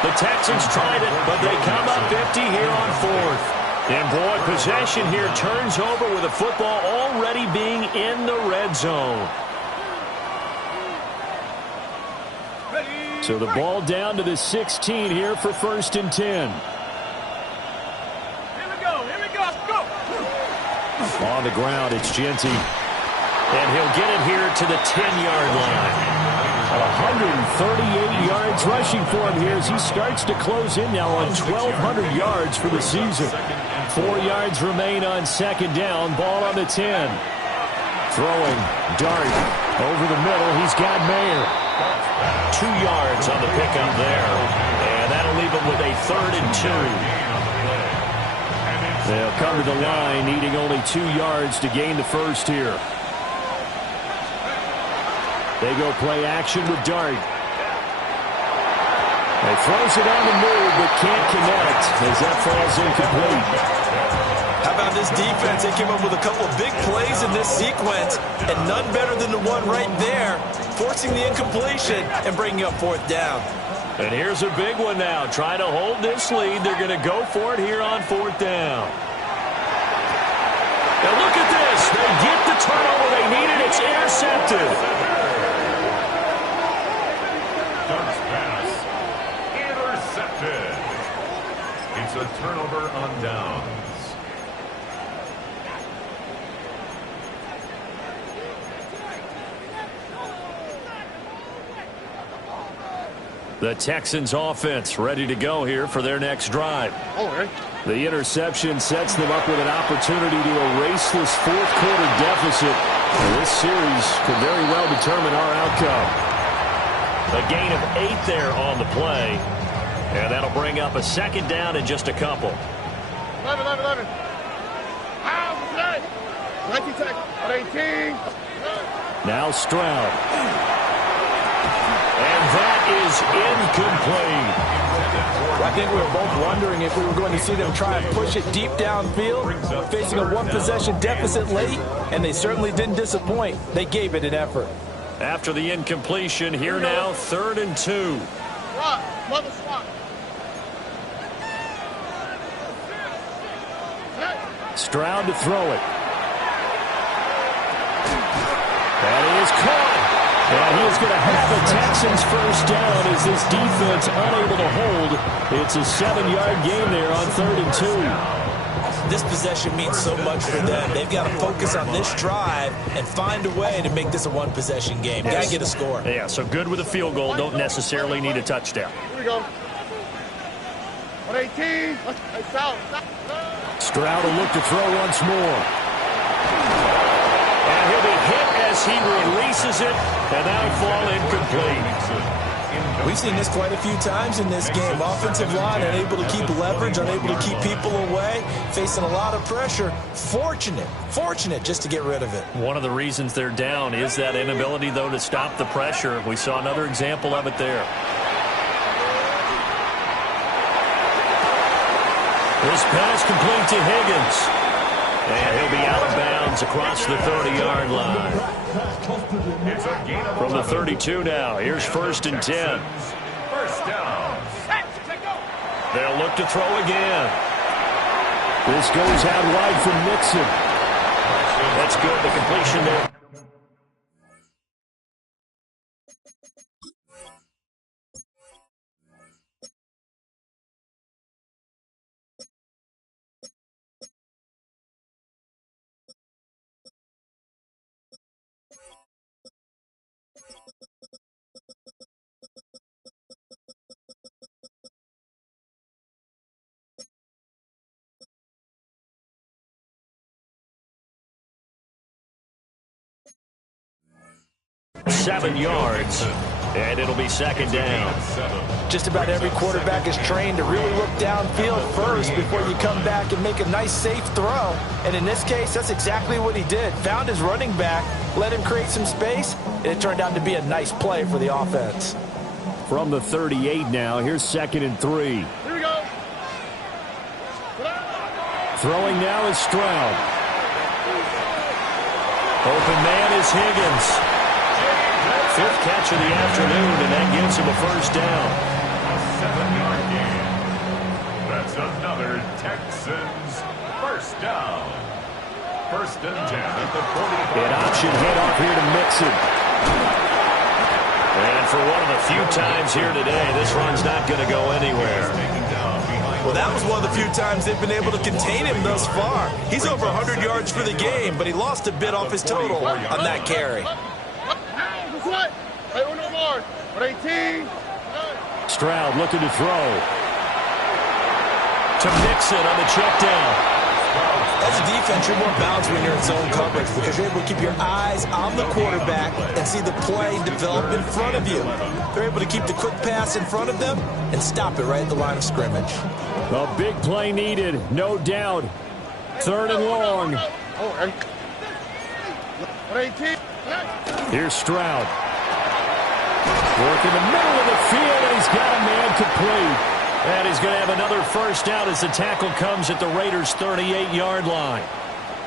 The Texans tried it, but they come up empty here on 4th. And boy, possession here turns over with the football already being in the red zone. So the ball down to the 16 here for 1st and 10. On the ground, it's Genty. And he'll get it here to the 10-yard line. 138 yards rushing for him here as he starts to close in now on 1,200 yards for the season. 4 yards remain on 2nd down. Ball on the 10. Throwing. Dart. Over the middle. He's got Mayer. 2 yards on the pickup there. And that'll leave him with a 3rd and 2. They'll come to the line, needing only 2 yards to gain the first here. They go play action with Dart. He throws it on the move, but can't connect as that falls incomplete. How about this defense? They came up with a couple of big plays in this sequence, and none better than the one right there, forcing the incompletion and bringing up 4th down. And here's a big one now. Trying to hold this lead. They're going to go for it here on 4th down. Now look at this. They get the turnover they needed. It's intercepted. Dart's pass. Intercepted. It's a turnover on downs. The Texans offense ready to go here for their next drive. The interception sets them up with an opportunity to erase this 4th quarter deficit Well, this series could very well determine our outcome. A gain of 8 there on the play. And that'll bring up a second down in just a couple. 11. Ah, 19 seconds. 18. Now Stroud. And that is incomplete. I think we were both wondering if we were going to see them try and push it deep downfield, facing a one-possession deficit late, and they certainly didn't disappoint. They gave it an effort. After the incompletion, here now, 3rd and 2. Swap. Stroud to throw it. That is caught. And he is going to have the Texans first down as this defense unable to hold. It's a 7-yard gain there on 3rd and 2. This possession means so much for them. They've got to focus on this drive and find a way to make this a one-possession game. Got to get a score. Yeah, so good with a field goal. Don't necessarily need a touchdown. Here we go. 118. South. Stroud will look to throw once more. And he'll be hit as he releases it, and that'll fall incomplete. We've seen this quite a few times in this game. Offensive line unable to keep leverage, unable to keep people away, facing a lot of pressure. Fortunate just to get rid of it. One of the reasons they're down is that inability, though, to stop the pressure. We saw another example of it there. This pass complete to Higgins. And he'll be out of bounds across the 30-yard line. From the 32 now, here's 1st and 10. First down. They'll look to throw again. This goes out wide from Mixon. That's good, the completion there. Seven yards, and it'll be second down. Just about every quarterback is trained to really look downfield first before you come back and make a nice, safe throw. And in this case, that's exactly what he did. Found his running back, let him create some space, and it turned out to be a nice play for the offense. From the 38 now, here's 2nd and 3. Here we go. Throwing now is Stroud. Open man is Higgins. 5th catch of the afternoon, and that gives him a first down. A 7-yard gain. That's another Texans first down. 1st and 10 at the 45. An option handoff here to Mixon. And for one of the few times here today, this run's not going to go anywhere. Well, that was one of the few times they've been able to contain him thus far. He's over 100 yards for the game, but he lost a bit off his total on that carry. Hey, no more. 18. Stroud looking to throw. To Mixon on the check down. As a defense, you're more balanced when you're in zone coverage because you're able to keep your eyes on the quarterback and see the play develop in front of you. They're able to keep the quick pass in front of them and stop it right at the line of scrimmage. A big play needed, no doubt. 3rd and long. 18. Here's Stroud. Work in the middle of the field, and he's got a man complete. And he's going to have another first down as the tackle comes at the Raiders' 38-yard line.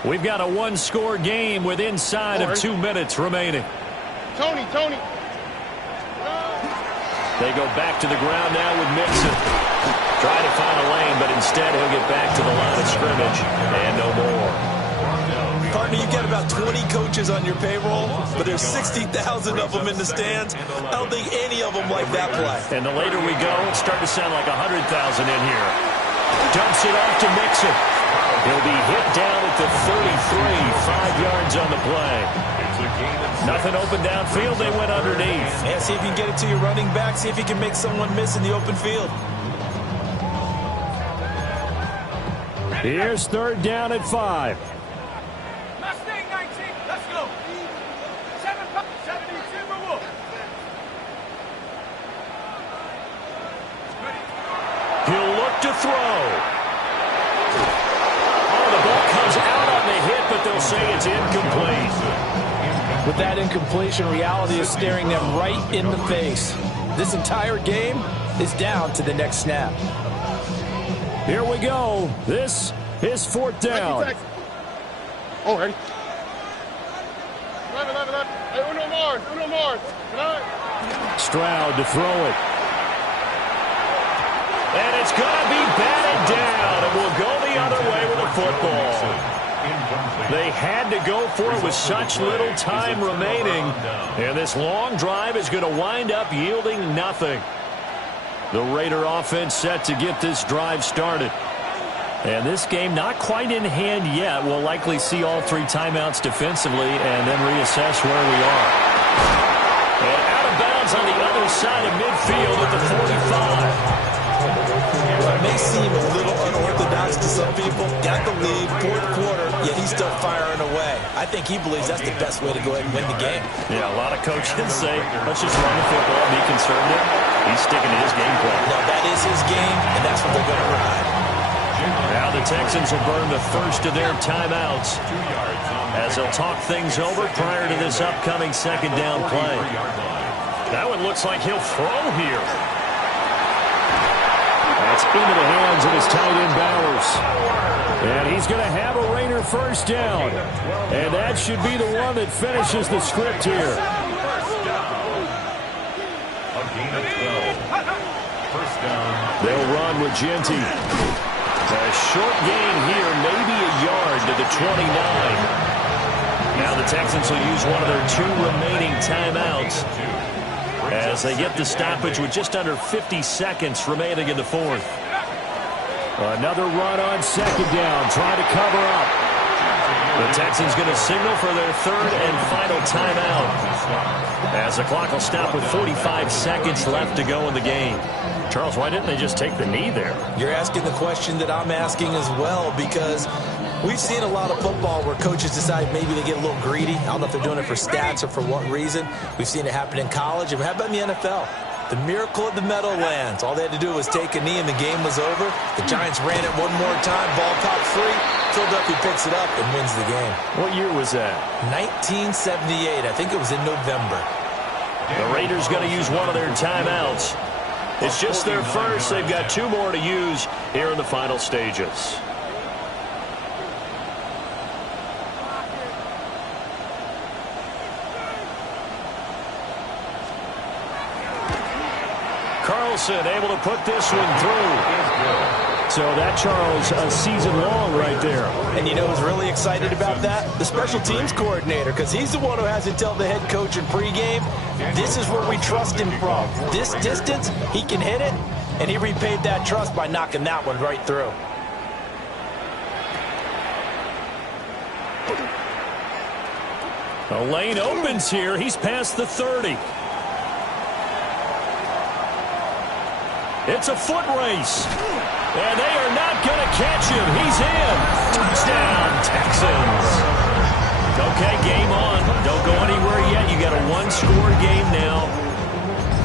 We've got a one-score game with inside of 2 minutes remaining. Tony. They go back to the ground now with Mixon. Try to find a lane, but instead he'll get back to the line of scrimmage and no more. Partner, you've got about 20 coaches on your payroll, but there's 60,000 of them in the stands. I don't think any of them like that play. And the later we go, it's starting to sound like 100,000 in here. Dumps it off to Mixon. He'll be hit down at the 33, 5 yards on the play. Nothing open downfield, they went underneath. Yeah, see if you can get it to your running back, see if you can make someone miss in the open field. Here's 3rd down at 5. Mustang 19, let's go. throw. Oh, the ball comes out on the hit, but they'll say it's incomplete. With that incompletion, reality is staring them right in the face. This entire game is down to the next snap. Here we go. This is fourth down. Oh, ready? Hey, uno more. Stroud to throw it. And it's going to be batted down. It will go the other way with the football. They had to go for it with such little time remaining. And this long drive is going to wind up yielding nothing. The Raider offense set to get this drive started. And this game not quite in hand yet. We'll likely see all three timeouts defensively and then reassess where we are. And out of bounds on the other side of midfield at the 45. It may seem a little unorthodox to some people. Got the lead, fourth quarter, yet he's still firing away. I think he believes that's the best way to go ahead and win the game. Yeah, a lot of coaches say, let's just run the football, be conservative. He's sticking to his game plan. No, that is his game, and that's what they're going to ride. Now the Texans will burn the first of their timeouts as they'll talk things over prior to this upcoming second down play. That one looks like he'll throw here. That's into the hands of his tight end Bowers. And he's going to have a Raider first down. And that should be the one that finishes the script here. They'll run with Genty. A short gain here, maybe a yard to the 29. Now the Texans will use one of their two remaining timeouts as they get the stoppage with just under 50 seconds remaining in the fourth. Another run on second down, trying to cover up. The Texans going to signal for their third and final timeout as the clock will stop with 45 seconds left to go in the game. Charles, why didn't they just take the knee there? You're asking the question that I'm asking as well, because we've seen a lot of football where coaches decide maybe they get a little greedy. I don't know if they're doing it for stats or for what reason. We've seen it happen in college. And how about in the NFL? The miracle of the Meadowlands. All they had to do was take a knee and the game was over. The Giants ran it one more time. Ball popped free. Philadelphia picks it up and wins the game. What year was that? 1978. I think it was in November. The Raiders going to use one of their timeouts. It's just their first. They've got two more to use here in the final stages. Carlson able to put this one through. So that, Charles, a season long right there. And you know who's really excited about that? The special teams coordinator, because he's the one who has to tell the head coach in pregame, this is where we trust him from. This distance, he can hit it, and he repaid that trust by knocking that one right through. The lane opens here. He's past the 30. It's a foot race. And they are not going to catch him. He's in. Touchdown, Texans. Okay, game on. Don't go anywhere yet. You got a one-score game now.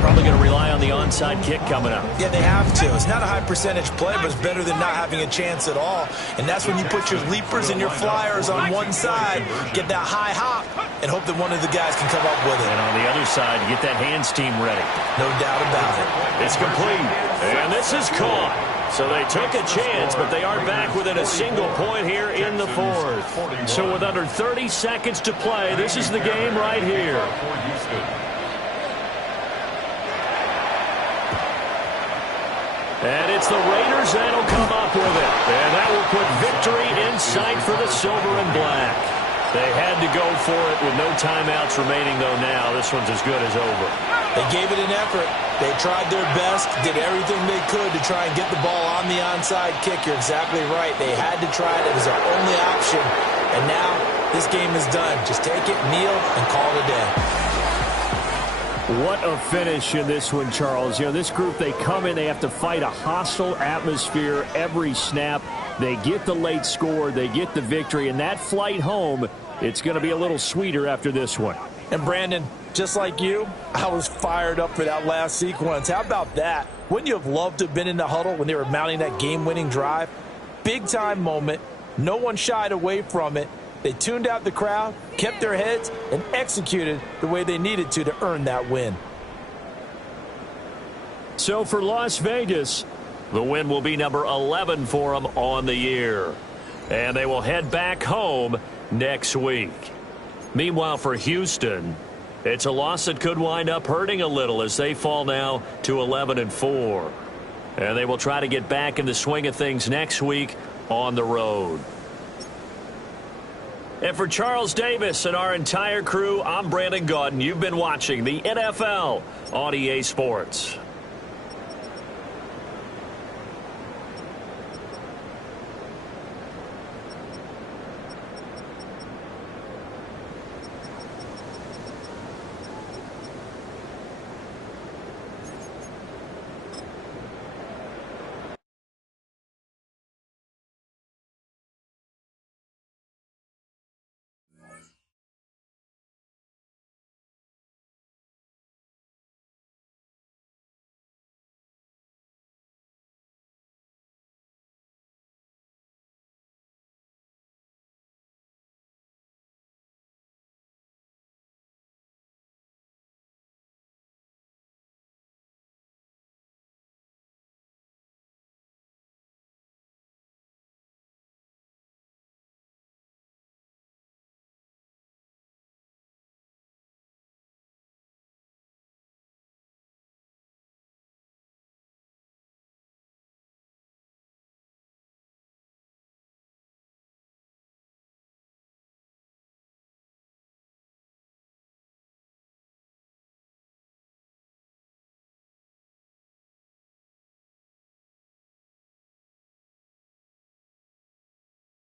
Probably going to rely on the onside kick coming up. Yeah, they have to. It's not a high percentage play, but it's better than not having a chance at all. And that's when you put your leapers and your flyers on one side, get that high hop, and hope that one of the guys can come up with it. And on the other side, get that hands team ready. No doubt about it. It's complete. And this is caught. So they took a chance, but they are back within a single point here in the fourth. So with under 30 seconds to play, this is the game right here. And it's the Raiders that'll come up with it. And that will put victory in sight for the silver and black. They had to go for it with no timeouts remaining, though, now. This one's as good as over. They gave it an effort. They tried their best, did everything they could to try and get the ball on the onside kick. You're exactly right. They had to try it. It was their only option. And now this game is done. Just take it, kneel, and call it a day. What a finish in this one, Charles. You know, this group, they come in, they have to fight a hostile atmosphere every snap. They get the late score, they get the victory, and that flight home, it's going to be a little sweeter after this one. And Brandon, Just like you, I was fired up for that last sequence. How about that? Wouldn't you have loved to have been in the huddle when they were mounting that game-winning drive? Big-time moment. No one shied away from it. They tuned out the crowd, kept their heads, and executed the way they needed to earn that win. So for Las Vegas, the win will be number 11 for them on the year. And they will head back home next week. Meanwhile, for Houston, it's a loss that could wind up hurting a little as they fall now to 11-4. And they will try to get back in the swing of things next week on the road. And for Charles Davis and our entire crew, I'm Brandon Gaudin. You've been watching the NFL on EA Sports.